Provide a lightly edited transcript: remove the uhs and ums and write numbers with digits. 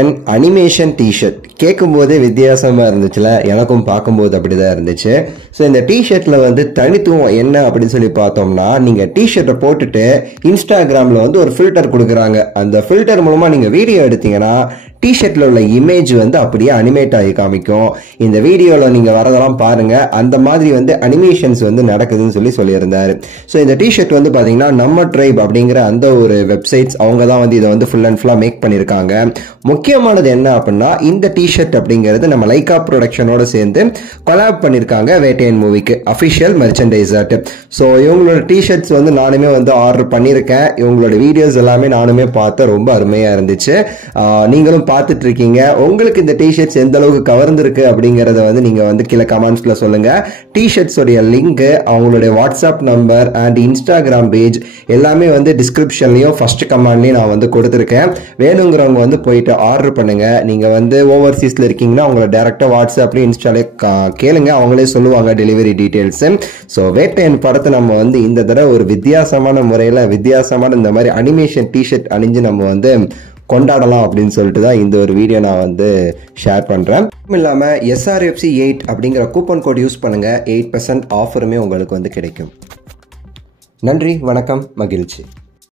என் animation T shirt கேட்கும்போதே வித்தியாசமாக இருந்துச்சுல, எனக்கும் பார்க்கும்போது அப்படிதான் இருந்துச்சு. ஸோ இந்த டிஷர்ட்டில் வந்து தனித்துவம் என்ன அப்படின்னு சொல்லி பார்த்தோம்னா, நீங்கள் டிஷர்ட்டை போட்டுட்டு இன்ஸ்டாகிராமில் வந்து ஒரு ஃபில்டர் கொடுக்குறாங்க. அந்த ஃபில்டர் மூலமாக நீங்கள் வீடியோ எடுத்தீங்கன்னா டிஷர்ட்டில் உள்ள இமேஜ் வந்து அப்படியே அனிமேட் ஆகி காமிக்கும். இந்த வீடியோவில் நீங்கள் வரதெல்லாம் பாருங்கள், அந்த மாதிரி வந்து அனிமேஷன்ஸ் வந்து நடக்குதுன்னு சொல்லியிருந்தாரு. ஸோ இந்த டிஷர்ட் வந்து பார்த்தீங்கன்னா நம்ம ட்ரைப் அப்படிங்கிற அந்த ஒரு வெப்சைட்ஸ் அவங்க தான் வந்து இதை வந்து ஃபுல் அண்ட் ஃபுல்லாக மேக் பண்ணியிருக்காங்க. முக்கியமானது என்ன அப்படின்னா, இந்த டிஷர்ட் அப்படிங்கிறது நம்ம லைகா ப்ரொடக்ஷனோட சேர்ந்து கொலாப் பண்ணியிருக்காங்க வேட்டையன் மூவிக்கு அஃபிஷியல் மெர்ச்சன்டைஸ் ஆர்ட். ஸோ இவங்களோட டிஷர்ட்ஸ் வந்து நானுமே வந்து ஆர்டர் பண்ணியிருக்கேன். இவங்களோட வீடியோஸ் எல்லாமே நானுமே பார்த்தேன், ரொம்ப அருமையாக இருந்துச்சு. நீங்களும் பார்த்துட்டு இருக்கீங்க. உங்களுக்கு இந்த டிஷர்ட்ஸ் எந்த அளவுக்கு கவர்ந்துருக்கு அப்படிங்கிறத வந்து நீங்கள் வந்து கீழே கமெண்ட்ஸில் சொல்லுங்கள். டிஷர்ட்ஸோடைய லிங்க், அவங்களுடைய WhatsApp number and Instagram page எல்லாமே வந்து டிஸ்கிரிப்ஷன்லையும் ஃபர்ஸ்ட் கமெண்ட்லையும் நான் வந்து கொடுத்துருக்கேன். வேணுங்கிறவங்க வந்து போயிட்டு ஆர்டர் பண்ணுங்க. நீங்கள் வந்து ஓவர்சீஸில் இருக்கீங்கன்னா அவங்கள டேரெக்டாக வாட்ஸ்அப்லேயும் இன்ஸ்டாலே கேளுங்க, அவங்களே சொல்லுவாங்க டெலிவரி டீட்டெயில்ஸு. ஸோ வேட்டையன் படத்தை நம்ம வந்து இந்த தடவை ஒரு வித்தியாசமான முறையில் வித்தியாசமான இந்த மாதிரி அனிமேஷன் டிஷர்ட் அணிஞ்சு நம்ம வந்து கொண்டாடலாம் அப்படின்னு சொல்லிட்டு தான் இந்த ஒரு வீடியோ நான் வந்து ஷேர் பண்ணுறேன். அதுவும் இல்லாமல் SRFC 8 அப்படிங்கிற கூப்பன் கோட் யூஸ் பண்ணுங்கள், 8% ஆஃபருமே உங்களுக்கு வந்து கிடைக்கும். நன்றி, வணக்கம், மகிழ்ச்சி.